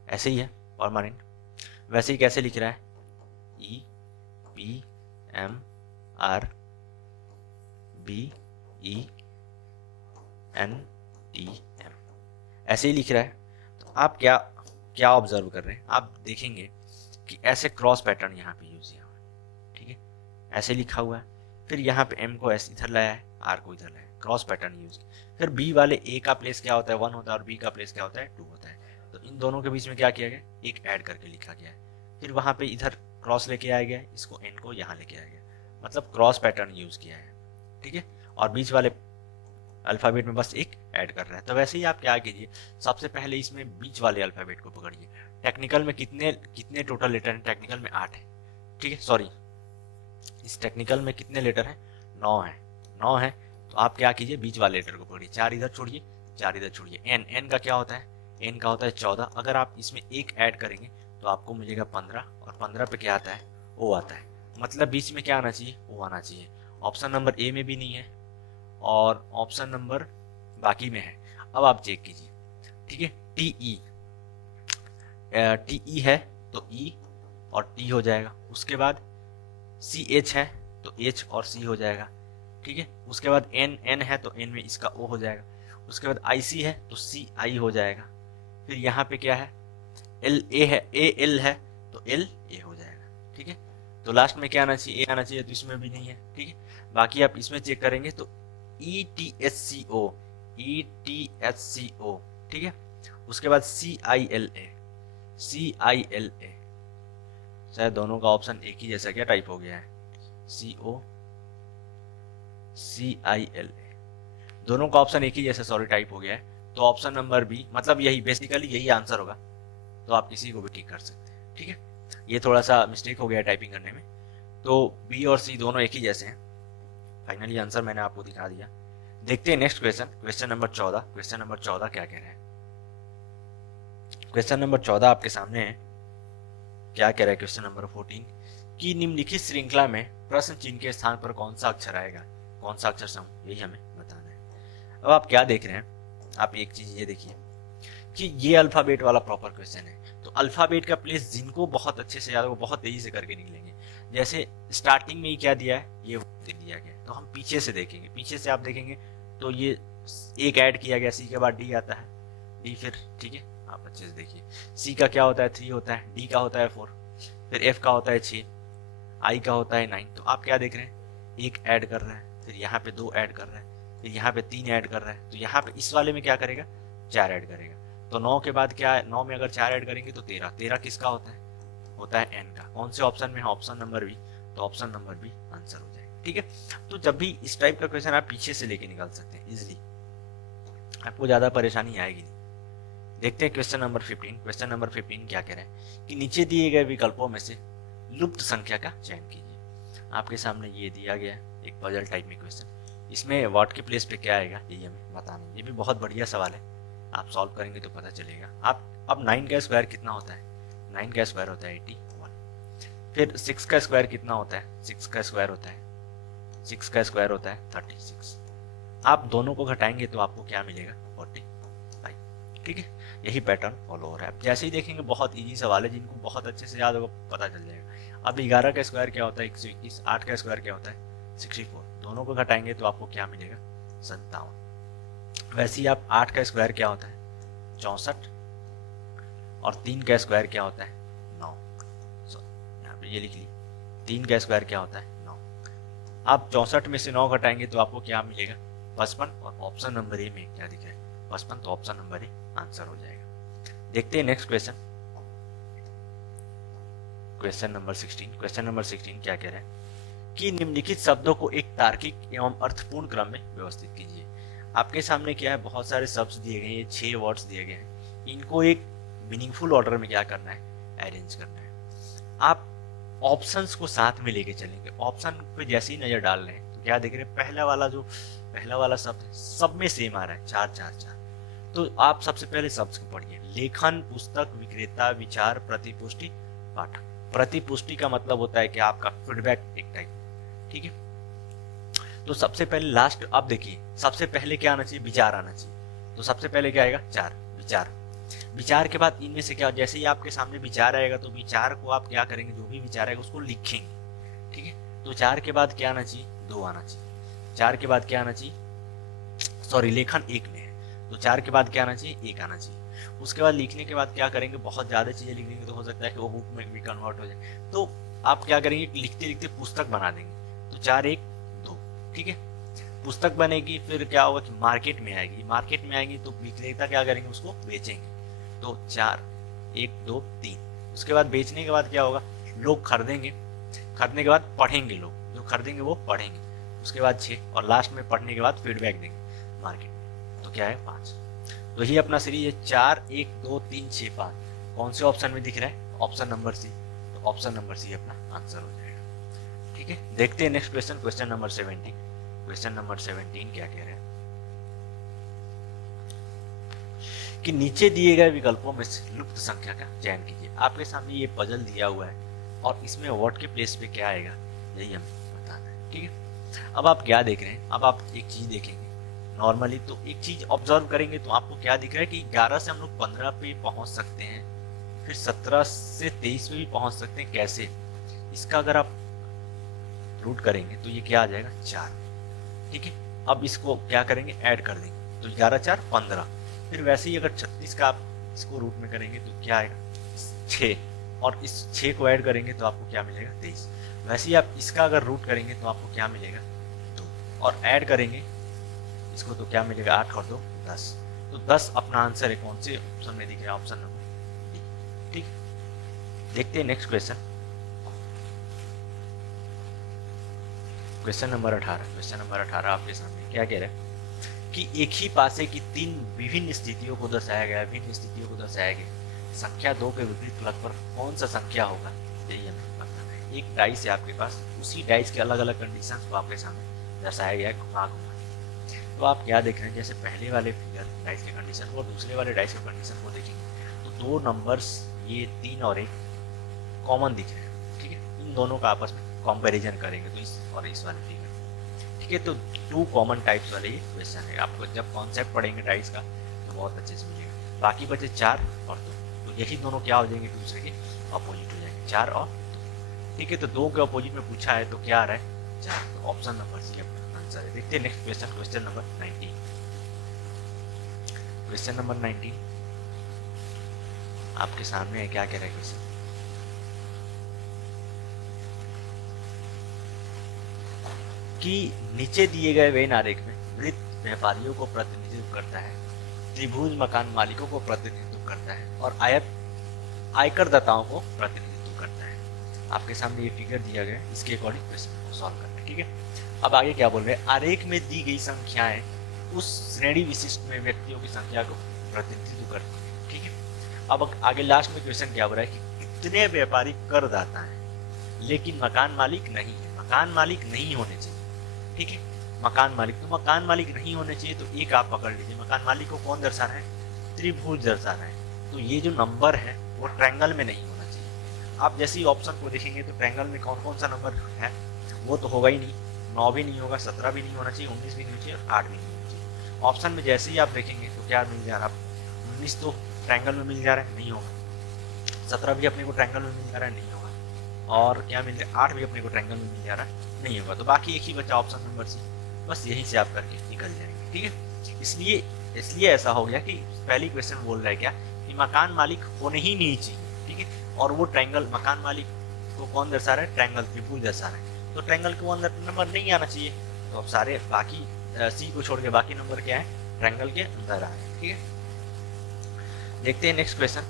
ऐसे ही है परमानेंट। वैसे ही कैसे लिख रहा है, EPMRBENTM, ऐसे ही लिख रहा है। तो आप क्या क्या ऑब्जर्व कर रहे हैं, आप देखेंगे कि ऐसे क्रॉस पैटर्न यहाँ पे यूज किया हुआ है। ठीक है, ऐसे लिखा हुआ है, फिर यहाँ पे M को ऐसे इधर लाया है, R को इधर लाया है, क्रॉस पैटर्न यूज। फिर B वाले A का प्लेस क्या होता है, 1 होता है, और B का प्लेस क्या होता है, 2 होता है। तो इन दोनों के बीच में क्या किया गया, एक ऐड करके लिखा गया है। फिर वहां पे इधर क्रॉस लेके आया गया, इसको N को यहाँ लेके आया गया, मतलब क्रॉस पैटर्न यूज किया है। ठीक है, और बीच वाले अल्फाबेट में बस एक ऐड कर रहा है। तो वैसे ही आप क्या कीजिए, सबसे पहले इसमें बीच वाले अल्फाबेट को पकड़िए। टेक्निकल में कितने कितने टोटल लेटर हैं, टेक्निकल में 8 है। ठीक है, सॉरी, इस टेक्निकल में कितने लेटर हैं, 9 है, 9 है। तो आप क्या कीजिए, बीच वाले लेटर को पकड़िए, 4 इधर छोड़िए, 4 इधर छोड़िए। एन, एन का क्या होता है, एन का होता है 14। अगर आप इसमें एक ऐड करेंगे तो आपको मिलेगा 15, और 15 पे क्या आता है, ओ आता है। मतलब बीच में क्या आना चाहिए, ओ आना चाहिए। ऑप्शन नंबर ए में भी नहीं है, और ऑप्शन नंबर बाकी में है। अब आप चेक कीजिए। ठीक है, टी ई है तो ई और टी हो जाएगा। उसके बाद सी एच है तो एच और सी हो जाएगा। ठीक है, उसके बाद एन, एन है तो एन में इसका ओ हो जाएगा। उसके बाद आई सी है तो सी आई हो जाएगा। फिर यहाँ पे क्या है, एल ए है, ए एल है तो एल ए हो जाएगा। ठीक है, तो लास्ट में क्या आना चाहिए, ए आना चाहिए, तो इसमें भी नहीं है। ठीक है, बाकी आप इसमें चेक करेंगे तो ई टी एच सी ओ, ई टी एच सी ओ। ठीक है, उसके बाद सी I L A, C I L A. शायद दोनों का ऑप्शन एक ही जैसा क्या टाइप हो गया है, सी ओ सी आई एल ए, दोनों का ऑप्शन एक ही जैसा सॉरी टाइप हो गया है। तो ऑप्शन नंबर बी, मतलब यही बेसिकली यही आंसर होगा। तो आप किसी को भी ठीक कर सकते हैं। ठीक है, ये थोड़ा सा मिस्टेक हो गया टाइपिंग करने में। तो बी और सी दोनों एक ही जैसे हैं। फाइनली आंसर मैंने आपको दिखा दिया। देखते हैं next question, question number 14। Question number 14 क्या कह रहे हैं, क्वेश्चन नंबर 14 आपके सामने है। क्या कह रहा है क्वेश्चन नंबर 14 कि निम्नलिखित श्रृंखला में प्रश्न चिन्ह के स्थान पर कौन सा अक्षर आएगा, कौन सा अक्षर समूह, यही हमें बताना है। अब आप क्या देख रहे हैं, आप एक चीज ये देखिए कि ये अल्फाबेट वाला प्रॉपर क्वेश्चन है। तो अल्फाबेट का प्लेस जिनको बहुत अच्छे से याद हो, बहुत तेजी से करके निकलेंगे। जैसे स्टार्टिंग में ही क्या दिया है, ये दे दिया गया, तो हम पीछे से देखेंगे। पीछे से आप देखेंगे तो ये एक ऐड किया गया, सी के बाद डी आता है, डी फिर। ठीक है, आप अच्छे से देखिए, सी का क्या होता है, 3 होता है, डी का होता है 4, फिर एफ का होता है 6, आई का होता है 9। तो आप क्या देख रहे हैं, एक ऐड कर रहा है, फिर यहाँ पे 2 ऐड कर रहा है, फिर यहाँ पे 3 ऐड कर रहा है। तो यहाँ पे इस वाले में क्या करेगा, 4 ऐड करेगा। तो 9 के बाद क्या है, 9 में अगर 4 ऐड करेंगे तो 13, 13 किसका होता है एन का। कौन से ऑप्शन में है, ऑप्शन नंबर बी। तो ऑप्शन नंबर बी आंसर हो जाएगा। ठीक है, तो जब भी इस टाइप का क्वेश्चन आप पीछे से लेके निकाल सकते हैं इजिली, आपको ज्यादा परेशानी आएगी नहीं। देखते हैं क्वेश्चन नंबर 15। क्वेश्चन नंबर 15 क्या कह रहे हैं कि नीचे दिए गए विकल्पों में से लुप्त संख्या का चयन कीजिए। आपके सामने ये दिया गया है एक पजल टाइप में क्वेश्चन, इसमें व्हाट के प्लेस पे क्या आएगा यही हमें बताना है। ये भी बहुत बढ़िया सवाल है, आप सॉल्व करेंगे तो पता चलेगा। आप अब 9 का स्क्वायर कितना होता है, 9 का स्क्वायर होता है 81। फिर 6 का स्क्वायर कितना होता है, 6 का स्क्वायर होता है 6 का स्क्वायर होता है 36। आप दोनों को घटाएंगे तो आपको क्या मिलेगा, 45। ठीक है, यही पैटर्न फॉलो हो रहा है। जैसे ही देखेंगे बहुत इजी सवाल है, जिनको बहुत अच्छे से याद होगा पता चल जाएगा। अब 11 का स्क्वायर क्या होता है 121, 8 का स्क्वायर क्या होता है 64। दोनों को घटाएंगे तो आपको क्या मिलेगा, 57। वैसे ही आप 8 का स्क्वायर क्या होता है 64, और 3 का स्क्वायर क्या होता है 9। यहाँ पे ये लिख ली, 3 का स्क्वायर क्या होता है 9। आप 64 में से 9 घटाएंगे तो आपको क्या मिलेगा 55, और ऑप्शन नंबर ए में क्या दिख रहा है 55, तो ऑप्शन नंबर ए आंसर हो जाएगा। देखते हैं next question, question number 16। Question number 16 क्या कह रहा है कि निम्नलिखित शब्दों को एक तार्किक एवं अर्थपूर्ण क्रम में व्यवस्थित कीजिए। आपके सामने क्या है, बहुत सारे शब्द दिए गए हैं, 6 वर्ड्स दिए गए हैं, इनको एक मीनिंगफुल ऑर्डर में क्या करना है, अरेंज करना है। आप ऑप्शंस को साथ में लेके चलेंगे। ऑप्शन पे जैसे ही नजर डाल रहे हैं तो क्या देख रहे हैं, पहला वाला शब्द है, सब में सेम आ रहा है, 4 4 4। तो आप सबसे पहले शब्द को पढ़िए, लेखन, पुस्तक, विक्रेता, विचार, प्रतिपुष्टि, पाठक। प्रतिपुष्टि का मतलब होता है कि आपका फीडबैक एक टाइप, ठीक है। तो सबसे पहले लास्ट आप देखिए, सबसे पहले क्या आना चाहिए, विचार आना चाहिए। तो सबसे पहले क्या आएगा, 4 विचार। विचार के बाद इनमें से क्या, जैसे ही आपके सामने विचार आएगा तो विचार को आप क्या करेंगे, जो भी विचार आएगा उसको लिखेंगे, ठीक है। तो 4 के बाद क्या आना चाहिए, 2 आना चाहिए। 4 के बाद क्या आना चाहिए, सॉरी लेखन 1 में है, तो 4 के बाद क्या आना चाहिए, 1 आना चाहिए। उसके बाद लिखने के बाद क्या करेंगे, बहुत ज्यादा चीजें लिखेंगे तो हो सकता है कि वो बुक में भी कन्वर्ट हो जाए, तो आप क्या करेंगे, लिखते लिखते पुस्तक बना देंगे। तो 4 1 2, ठीक है। पुस्तक बनेगी, फिर क्या होगा कि मार्केट में आएगी, मार्केट में आएगी तो विक्रेता क्या करेंगे, उसको बेचेंगे। तो 4 1 2 3। उसके बाद बेचने के बाद क्या होगा, लोग खरीदेंगे, खरीदने के बाद पढ़ेंगे, लोग जो खरीदेंगे वो पढ़ेंगे। उसके बाद 6, और लास्ट में पढ़ने के बाद फीडबैक देंगे मार्केट में, तो क्या है 5। तो ये अपना सीरीज है 4 1 2 3 6 5। कौन से ऑप्शन में दिख रहा है, ऑप्शन नंबर सी। तो ऑप्शन नंबर सी अपना आंसर हो जाएगा, ठीक है। देखते हैं next question, question number 17। Question number 17 क्या कह रहे हैं कि नीचे दिए गए विकल्पों में से लुप्त संख्या का चयन कीजिए। आपके सामने ये पजल दिया हुआ है और इसमें वर्ड के प्लेस पे क्या आएगा, यही हमें बताना है, ठीक है। अब आप क्या देख रहे हैं, अब आप एक चीज देखेंगे नॉर्मली, तो एक चीज ऑब्जर्व करेंगे तो आपको क्या दिख रहा है कि 11 से हम लोग 15 पे पहुंच सकते हैं, फिर 17 से 23 में भी पहुंच सकते हैं। कैसे, इसका अगर आप रूट करेंगे तो ये क्या आ जाएगा, 4, ठीक है। अब इसको क्या करेंगे, ऐड कर देंगे, तो 11 4 15। फिर वैसे ही अगर 36 का आप इसको रूट में करेंगे तो क्या आएगा, 6, और इस 6 को ऐड करेंगे तो आपको क्या मिलेगा, 23। वैसे ही आप इसका अगर रूट करेंगे तो आपको क्या मिलेगा, 2, और ऐड करेंगे इसको तो क्या मिलेगा, 8 और 2 10। तो 10 अपना आंसर है। कौन से ऑप्शन में दिख रहा है, ऑप्शन नंबर डी, ठीक। देखते हैं next question, question number 18। Question number 18 आपके सामने क्या कह रहा है कि एक ही पासे की 3 विभिन्न स्थितियों को दर्शाया गया, विभिन्न स्थितियों को दर्शाया गया। संख्या 2 के विपरीत फलक पर कौन सा संख्या होगा, यही हमें बताना है। एक डाइस है आपके पास, उसी डाइस के अलग अलग कंडीशन को आपके सामने दर्शाया गया है घुमा घुमा। तो आप क्या देख रहे हैं, जैसे पहले वाले फिगर डाइस के कंडीशन और दूसरे वाले डाइस के कंडीशन को देखेंगे तो 2 नंबर्स, ये 3 और 1 कॉमन दिख रहे हैं, ठीक है। इन दोनों का आपस में कंपैरिजन करेंगे तो इस और इस वाले फिगर, ठीक है। तो 2 कॉमन टाइप्स वाले ये क्वेश्चन है। आपको जब कॉन्सेप्ट पढ़ेंगे डाइस का तो बहुत अच्छे से मिलेगा। बाकी बचे 4 और 2, तो यही दोनों क्या हो जाएंगे, दूसरे के अपोजिट हो जाएंगे, 4 और 2, ठीक है। तो 2 के अपोजिट में पूछा है तो क्या आ रहा है, 4। तो ऑप्शन नंबर सी अपना आंसर है। देखते हैं next question, question number 19। Question number 19 आपके सामने है, क्या कह रहा है क्वेश्चन कि नीचे दिए गए वेन आरेख में वृत्त व्यापारियों को प्रतिनिधित्व करता है, त्रिभुज मकान मालिकों को प्रतिनिधित्व करता है, और आयत आयकरदाताओं को प्रतिनिधित्व करता है। आपके सामने ये फिगर दिया गया है, इसके अकॉर्डिंग क्वेश्चन को सॉल्व करना है, ठीक है। अब आगे क्या बोल रहे हैं, आरेख में दी गई संख्याएं उस श्रेणी विशिष्ट में व्यक्तियों की संख्या को प्रतिनिधित्व करती है, ठीक है। अब आगे लास्ट में क्वेश्चन क्या बोल रहा है कि कितने व्यापारी करदाता हैं लेकिन मकान मालिक नहीं है। मकान मालिक नहीं होने चाहिए, ठीक है। मकान मालिक, तो मकान मालिक नहीं होने चाहिए, तो एक आप पकड़ लीजिए। मकान मालिक को कौन दर्शा रहा है, त्रिभुज दर्शा रहा है, तो ये जो नंबर है वो ट्रायंगल में नहीं होना चाहिए। आप जैसे ही ऑप्शन को देखेंगे तो ट्रायंगल में कौन कौन सा नंबर है, वो तो होगा ही नहीं, 9 भी नहीं होगा, 17 भी नहीं होना चाहिए, 19 भी नहीं होना चाहिए, और 8 भी नहीं होना चाहिए। ऑप्शन में जैसे ही आप देखेंगे तो क्या मिल जा रहा है, 19 तो ट्रायंगल में मिल जा रहा है, नहीं होगा। 17 भी अपने को ट्रायंगल में मिल जा रहा है, नहीं होगा। और क्या मिल रहा है, 8 भी अपने को ट्रायंगल में मिल जा रहा है, नहीं होगा। तो बाकी एक ही बचा ऑप्शन नंबर सी, बस यहीं से आप करके निकल जाएंगे, ठीक है। इसलिए ऐसा हो गया कि पहली क्वेश्चन बोल रहा है क्या कि मकान मालिक होने ही नहीं चाहिए, ठीक है। और वो ट्रायंगल, मकान मालिक को कौन दर्शा रहा है, ट्रायंगल, त्रिभुज दर्शा रहा है, तो ट्रायंगल के अंदर नंबर नहीं आना चाहिए। तो अब सारे बाकी सी को छोड़ के बाकी नंबर क्या है, ट्रायंगल के अंदर आ रहे हैं, ठीक है। देखते हैं next question,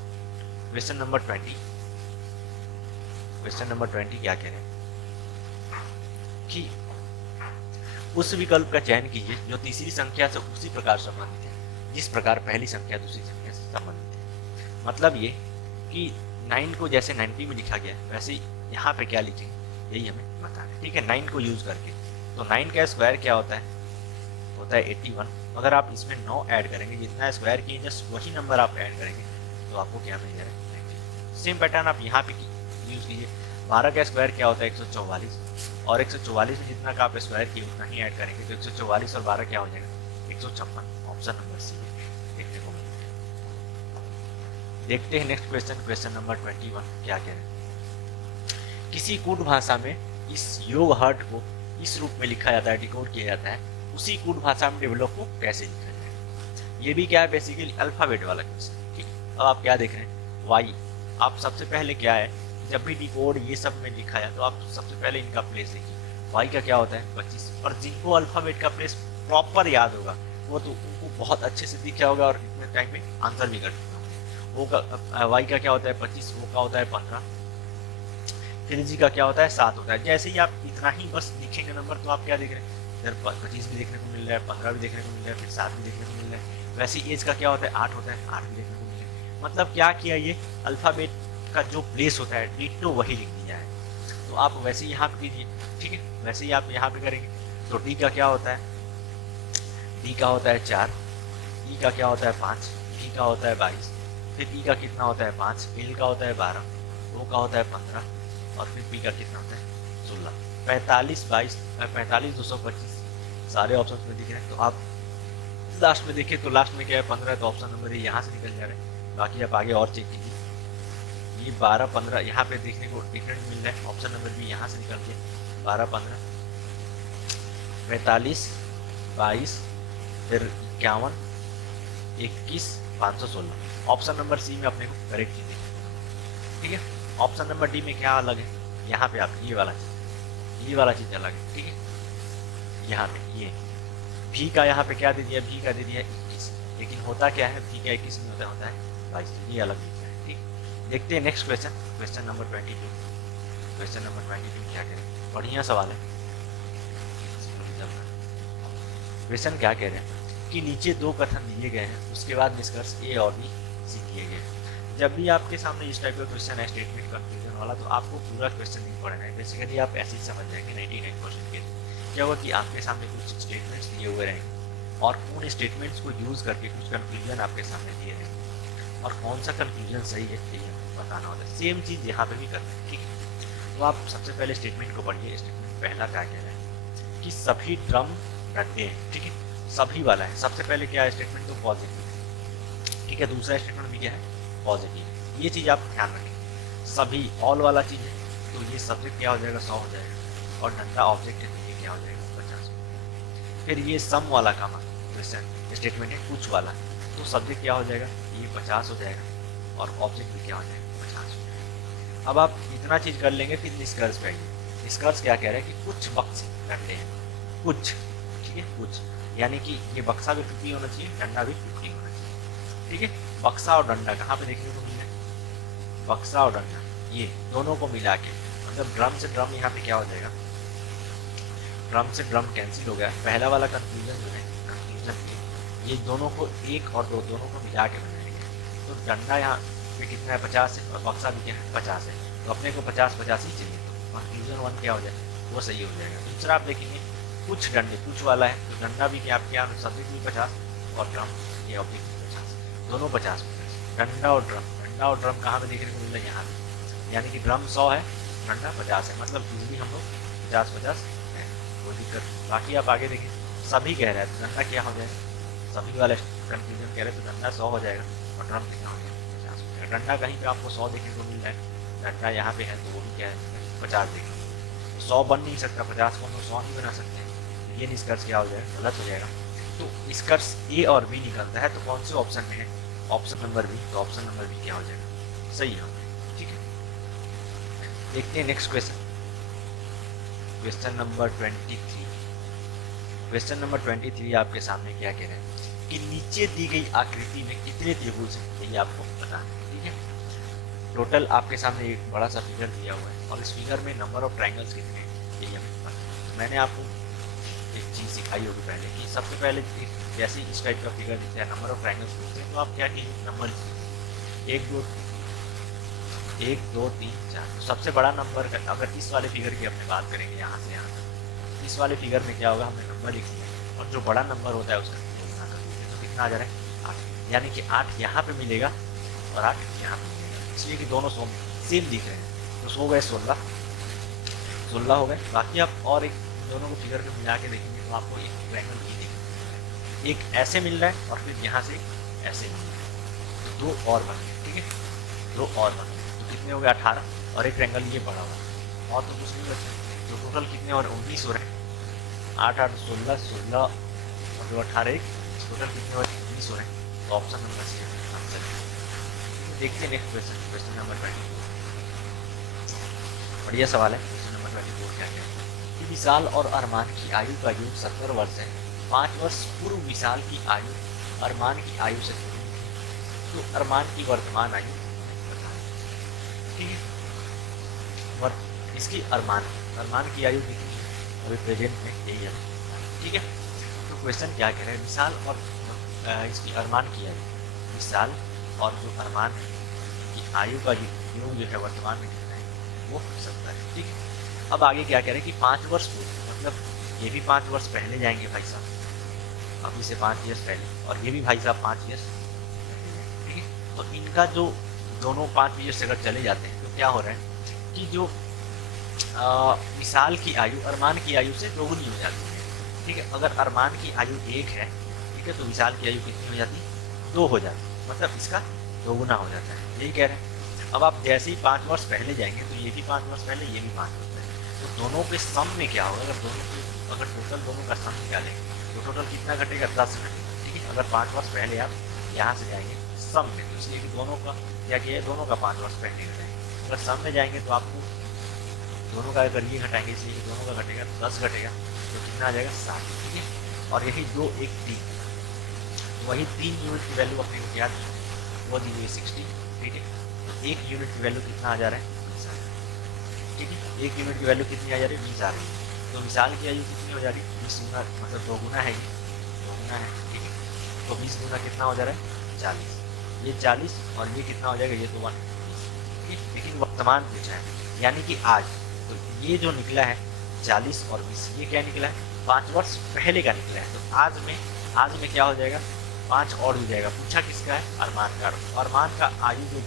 question number 20। Question number 20 क्या कह रहे हैं कि उस विकल्प का चयन कीजिए जो तीसरी संख्या से उसी प्रकार संबंधित है जिस प्रकार पहली संख्या दूसरी संख्या से संबंधित है। मतलब ये कि 9 को जैसे 90 में लिखा गया है वैसे यहाँ पे क्या लिखेंगे यही हमें बताना है, ठीक है। 9 को यूज करके तो 9 का स्क्वायर क्या होता है 81। अगर आप इसमें 9 ऐड करेंगे, जितना स्क्वायर किए जस्ट वही नंबर आप ऐड करेंगे तो आपको क्या मिल जाएगा 90। सेम पैटर्न आप यहाँ पे यूज कीजिए। 12 का स्क्वायर क्या होता है 144, और 144 में जितना का आप स्क्वायर किए उतना ही ऐड करेंगे तो 144 और 12 क्या हो जाएगा 156। ऑप्शन नंबर सी देखने को मिलेगा। देखते हैं नेक्स्ट क्वेश्चन, क्वेश्चन नंबर 21 क्या कह रहे हैं। किसी कूट भाषा में इस योग हर्ट को इस रूप में लिखा जाता है, डिकोड किया जाता है, उसी कूट भाषा में डेवलप को कैसे लिखा जाएगा। ये भी क्या है बेसिकली अल्फाबेट वाला क्वेश्चन, ठीक। अब आप क्या देख रहे हैं वाई। आप सबसे पहले क्या है जब भी डिकोड ये सब में लिखा है तो आप सबसे पहले इनका प्लेस देखिए। वाई का क्या होता है 25, और जिनको अल्फाबेट का प्लेस प्रॉपर याद होगा वो तो उनको बहुत अच्छे से दिखा होगा और इतने टाइम में आंसर भी कर चुका होगा। वो का वाई का क्या होता है 25, वो का होता है 15, फिर जी का क्या होता है 7 होता है। जैसे ही आप इतना ही बस लिखेंगे नंबर तो आप क्या देख रहे हैं इधर 25 भी देखने को मिल रहा है, 15 भी देखने को मिल रहा है, फिर 7 भी देखने को मिल रहा है। वैसे एज का क्या होता है 8 होता है, 8 भी देखने को मिल रहा है। मतलब क्या किया ये अल्फाबेट का जो प्लेस होता है डिट्टो वही लिख दिया है। तो आप वैसे ही यहाँ पे कीजिए, ठीक है। वैसे ही आप यहाँ पे करेंगे तो डी का क्या होता है, डी का होता है 4, ई का क्या होता है 5, ई का होता है 22, फिर ई का कितना होता है 5, एल का होता है 12, ओ का होता है 15, और फिर पी का कितना होता है 16। 45 22 45 225 सारे ऑप्शन में दिख रहे हैं। तो आप लास्ट में देखिए तो लास्ट में क्या है 15, तो ऑप्शन नंबर यहाँ से निकल जा रहे हैं। बाकी आप आगे और चेक कीजिए, ये 12 15 यहाँ पे देखने को डिफरेंट मिल रहा है। ऑप्शन नंबर भी यहाँ से निकल के 12 15 45 22 फिर 51 21 516। ऑप्शन नंबर सी में अपने को करेक्ट चीज़ देखिए, ठीक है। ऑप्शन नंबर डी में क्या अलग है, यहाँ पे आप ये वाला चीज़ अलग है, ठीक है। यहाँ पे ये भी का यहाँ पे क्या दे दिया, भी का दे दिया 21, लेकिन होता क्या है भी का 21 में होता है 22, ये अलग दिखता है, ठीक। देखते हैं next question, question number 22। Question number 22 क्या करें, बढ़िया सवाल है। क्वेश्चन क्या कह रहे हैं कि नीचे 2 कथन दिए गए हैं, उसके बाद निष्कर्ष ए और बी सी दिए गए हैं। जब भी आपके सामने इस टाइप का क्वेश्चन है स्टेटमेंट कंफ्यूजन वाला, तो आपको पूरा क्वेश्चन नहीं पढ़ना है। बेसिकली आप ऐसे ही समझ जाएंगे 99% के। क्या होगा कि आपके सामने कुछ स्टेटमेंट्स दिए हुए रहेंगे और उन स्टेटमेंट्स को यूज़ करके कुछ कंक्लूजन आपके सामने दिए रहेंगे, और कौन सा कंक्लूजन सही है ये बताना होता है। सेम चीज़ यहाँ पे भी करना है, ठीक है। तो आप सबसे पहले स्टेटमेंट को पढ़िए। स्टेटमेंट पहला क्या कह रहा है कि सभी ड्रम रखते हैं, ठीक है। सभी वाला है। सबसे पहले क्या है स्टेटमेंट तो पॉजिटिव है, ठीक है। दूसरा स्टेटमेंट भी क्या है पॉजिटिव। ये चीज़ आप ध्यान रखें। सभी ऑल वाला चीज़ है तो ये सब्जेक्ट क्या हो जाएगा 100 हो जाएगा, और डंडा ऑब्जेक्ट है तो ये क्या हो जाएगा 50। फिर ये सम वाला का क्वेश्चन स्टेटमेंट है कुछ वाला, तो सब्जेक्ट क्या हो जाएगा ये 50 हो जाएगा, और ऑब्जेक्ट भी क्या हो जाएगा 50 हो जाएगा। अब आप इतना चीज़ कर लेंगे, फिर निष्कर्ष पे आइए। निष्कर्ष क्या कह रहा है कि कुछ बक्से डंडे हैं, कुछ, ठीक है, कुछ, यानी कि ये बक्सा भी 50 होना चाहिए, डंडा भी 50 होना चाहिए, ठीक है। बक्सा और डंडा कहाँ पे देखने को मिल रहा है, बक्सा और डंडा, ये दोनों को मिला के, मतलब ड्रम से ड्रम यहाँ पे क्या हो जाएगा, ड्रम से ड्रम कैंसिल हो गया। पहला वाला कंफ्यूजन जो है, कंफ्यूजन ये दोनों को एक और दो दोनों को मिला के बनाएंगे। तो डंडा यहाँ पे कितना है 50 है, और बक्सा भी क्या है 50 है, तो अपने को 50 ही चाहिए। तो कंफ्यूजन 1 क्या हो जाए वो सही हो जाएगा। दूसरा आप देखेंगे कुछ डंडे, कुछ वाला है तो डंडा भी क्या आपके यहाँ सब्जेक्ट भी 50 और ड्रम ये ऑब्जेक्ट भी 50, दोनों 50। डंडा और ड्रम कहाँ पे देखने को मिल रहा है यहाँ पे, यानी कि ड्रम 100 है, डंडा 50 है, मतलब इजली हम लोग 50-50 है, कोई दिक्कत नहीं। बाकी आप आगे देखिए सभी कह रहे हैं तो डंडा क्या हो जाए, सभी वाले कंफ्यूजन कह रहे हैं तो डंडा 100 हो जाएगा, और ड्रम कितना हो जाएगा 50 हो जाएगा। डंडा कहीं पे आपको 100 देखने को मिल रहा है, डंडा यहाँ पे है तो वो भी क्या है 50 देखने को मिल रहा है। 100 बन नहीं सकता, 50 को हम लोग 100 नहीं बना सकते, ये निष्कर्ष क्या हो जाएगा गलत हो जाएगा। तो निष्कर्ष ए और बी निकलता है, तो कौन से ऑप्शन में है, ऑप्शन नंबर बी, तो ऑप्शन नंबर बी क्या हो जाएगा सही हो, ठीक है। देखते हैं next question, question number 23। Question number 23 आपके सामने क्या कह रहे हैं कि नीचे दी गई आकृति में कितने त्रिभुज हैं, यही आपको बताना है। ठीक है, टोटल आपके सामने एक बड़ा सा फिगर दिया हुआ है और इस फिगर में नंबर ऑफ ट्राइंगल्स कितने हैं यही हमें पता है। तो मैंने आपको एक चीज़ सिखाई होगी पहले कि सबसे पहले जैसे इस टाइप का फिगर दिखता है, नंबर ऑफ ट्राइंगल्स पूछते हैं, तो आप क्या कीजिए, नंबर लीजिए 1 2 3 4। तो सबसे बड़ा नंबर का, अगर इस वाले फिगर की अपने बात करेंगे यहाँ से यहाँ तक, इस वाले फिगर में क्या होगा, हमने नंबर लिख लिया और जो बड़ा नंबर होता है उसका गुना कर दीजिए, तो कितना आ जा रहा है 8, यानी कि 8 यहाँ पे मिलेगा और 8 यहाँ पे मिलेगा, इसलिए कि दोनों सेम दिख रहे हैं। तो सो गए 16 हो गए। बाकी आप और एक दोनों को फिगर को मिला के देखेंगे तो आपको एक ट्रायंगल भी देखेंगे, एक ऐसे मिल रहा है और फिर यहाँ से ऐसे मिल रहा है, तो दो और बन गए। ठीक है, दो और बन गए, तो कितने हो गए 18 और एक ट्रायंगल ये बड़ा हुआ और तो कुछ नहीं बचा। तो टोटल कितने और 19 हो रहे हैं, 8 8 16 16 और 2 18 एक, टोटल कितने और 19 हो रहे हैं। तो ऑप्शन नंबर सी आंसर है। देखते हैं नेक्स्ट क्वेश्चन, क्वेश्चन नंबर 24। बढ़िया सवाल है। क्वेश्चन नंबर 24 क्या कहता है कि विशाल और अरमान की आयु का योग 70 वर्ष है। 5 वर्ष पूर्व विशाल की आयु अरमान की आयु से थोड़ी थी, तो अरमान की वर्तमान आयु बताएं। ठीक है, इसकी अरमान की आयु कितनी है अभी प्रेजेंट में, यही है। ठीक है, तो क्वेश्चन क्या कह रहे हैं, विशाल और इसकी अरमान की आयु, विशाल और जो अरमान की आयु का योग जो है वर्तमान में कितना है, वो 70 है। ठीक है, अब आगे क्या कह रहे हैं कि 5 वर्ष पूर्व, मतलब ये भी 5 वर्ष पहले जाएंगे भाई साहब, अभी से 5 ईयर्स पहले, और ये भी भाई साहब 5 ईयर्स। ठीक है, तो इनका जो दोनों 5 ईयर्स अगर चले जाते हैं तो क्या हो रहा है कि जो विशाल की आयु अरमान की आयु से दोगुनी हो जाती है। ठीक है, अगर अरमान की आयु 1 है, ठीक है, तो विशाल की आयु कितनी हो जाती है, 2 हो जाती है, मतलब इसका दोगुना हो जाता है, यही कह रहे हैं। अब आप जैसे ही 5 वर्ष पहले जाएंगे तो ये भी 5 वर्ष पहले, ये भी 5 वर्ष पहले, तो दोनों के सम में क्या होगा, अगर टोटल दोनों का सम निकालेंगे तो टोटल कितना घटेगा, 10 घटेगा। ठीक है, अगर 5 वर्ष पहले आप यहाँ से जाएंगे सम में, तो इसलिए कि दोनों का क्या किया है, दोनों का 5 वर्ष पहले घटाएंगे। अगर सम में जाएंगे तो आपको दोनों का अगर ये घटाएंगे, इसलिए कि दोनों का घटेगा 10 घटेगा, तो कितना आ जाएगा 7। ठीक है, और यही 2 1 3, वही 3 यूनिट की वैल्यू अपने को क्या दी, वो दी हुई 60। ठीक है, तो 1 यूनिट की वैल्यू कितना आ जा रहा है, 20 आ रहा है। ठीक है, 1 यूनिट की वैल्यू कितनी आ जा रही है, 20 आ रही है। तो विशाल की आयु कितनी हो जा रही है, 20 गुना, मतलब 2 गुना है, ये 2 गुना है। ठीक है, तो 20 गुना कितना हो जा रहा है, 40, ये 40 और ये कितना हो जाएगा, ये तो 120। ठीक है, लेकिन वर्तमान पूछा है, यानी कि आज, तो ये जो निकला है 40 और 20, ये क्या निकला है, 5 वर्ष पहले का निकला है। तो आज में क्या हो जाएगा, 5 और हो जाएगा। पूछा किसका है, अरमान का। अरमान का आयु जो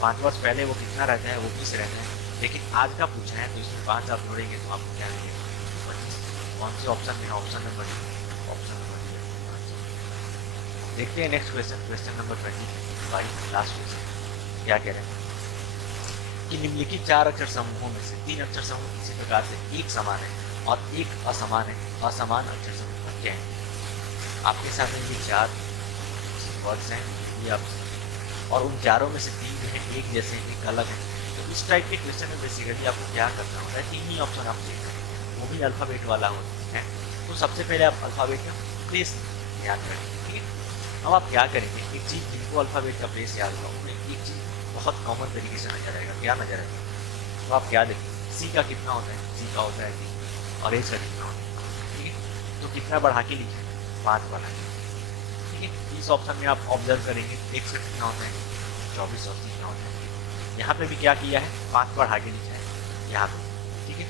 5 वर्ष पहले वो कितना रहता है, वो 20 रहता है, लेकिन आज का पूछा है तो इसमें 5 आप जोड़ेंगे तो आपको क्या मिलेगा, 25। कौन से ऑप्शन में, ऑप्शन नंबर ऑप्शन नंबर देखते हैं next question, question number 25, last question क्या कह रहे हैं कि निम्नलिखित 4 अक्षर समूहों में से 3 अक्षर समूह इसी प्रकार से एक समान है और एक असमान है, असमान अक्षर समूह का क्या है। आपके सामने ये 4 वर्ड्स हैं, ये आप, और उन चारों में से 3 जो है एक जैसे एक अलग है। तो इस टाइप के क्वेश्चन में बेसिकली आपको क्या करना होता है, 3 ही ऑप्शन आप देख सकते हैं, वो भी अल्फ़ाबेट वाला होता है। तो सबसे पहले आप अल्फ़ाबेट का प्लेस याद करें। ठीक है, अब आप क्या करेंगे, एक चीज़ जिनको अल्फ़ाबेट का प्लेस याद होगा उन्हें एक चीज़ बहुत कॉमन तरीके से नजर आएगा, क्या नजर आएगा, तो आप क्या देखें, सी का कितना होता है, सी का होता है 3 और एच का कितना होता है। ठीक है, तो कितना बढ़ा के लिखें, 5 बढ़ा के। ठीक है, इस ऑप्शन में आप ऑब्जर्व करेंगे एक्स का कितना होता है, 24 और कितना होता है। यहाँ पे भी क्या किया है, 5 बढ़ा के लिखा है यहाँ पे। ठीक है,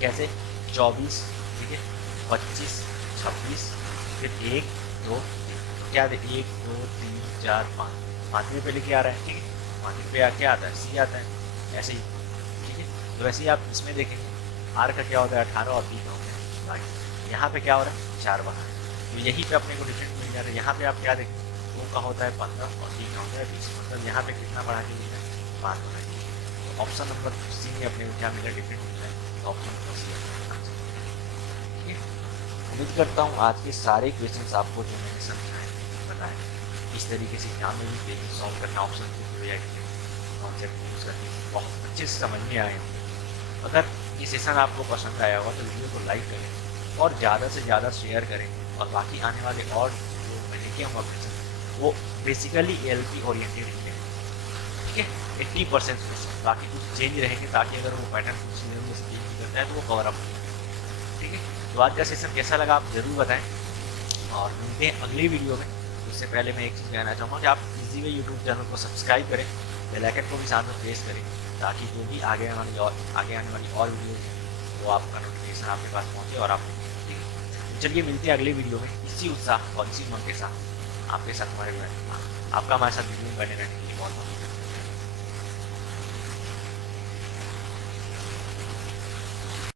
कैसे, 24, ठीक है, 25, 26, फिर 1 2 3, तो क्या दे, 1 2 3 4 5, 5वें पे लिखे आ रहा है। ठीक है, 5वें पे क्या आता है, सी आता है, ऐसे ही। ठीक है, तो वैसे ही आप इसमें देखेंगे आर का क्या होता है, 18 और 3 का होता है 22। यहाँ पे क्या हो रहा है, 4 बना है, तो यहीं पे अपने को डिफरेंट मिल जा रहा है। यहाँ पे आप क्या देखें, 2 का होता है 15 और 3 का होता है 20, मतलब यहाँ पे कितना बढ़ा के लिखा है, 5 बढ़ा के। तो ऑप्शन नंबर सी में अपने को क्या मिला, डिफरेंट मिल रहा है, तो ऑप्शन नंबर सी आंसर। ठीक है, उम्मीद करता हूँ आज के सारे क्वेश्चन आपको जो मैंने समझाए बताए इस तरीके से एग्जाम में भी पेज सॉल्व करना, ऑप्शन कॉन्सेप्ट यूज करके बहुत अच्छे से समझ में आए। अगर ये सेशन आपको पसंद आया होगा तो वीडियो को लाइक करें और ज़्यादा से ज़्यादा शेयर करें, और बाकी आने वाले और जो किए होंगे ऑपरेशन वो बेसिकली एएलपी ओरिएंटेड ही है, ठीक है। 80% क्वेश्चन, बाकी कुछ चेंज रहेंगे ताकि अगर वो पैटर्न कुछ में से चेंज करता है तो वो कवर अप हो, ठीक है। तो आज का सेशन कैसा लगा आप जरूर बताएं, और मिलते हैं अगली वीडियो में। उससे पहले मैं एक चीज़ कहना चाहूँगा कि आप इजी वे यूट्यूब चैनल को सब्सक्राइब करें, बेल आइकन को भी साथ में प्रेस करें, ताकि जो भी आगे आने वाली और वीडियो वो आपका नोटिफिकेशन आपके पास पहुँचे और आप, ठीक है। तो चलिए मिलते हैं अगली वीडियो में इसी उत्साह और इसी मन के साथ आपके साथ, हमारे आपका हमारे साथ वीडियो में बने रहने के लिए बहुत बहुत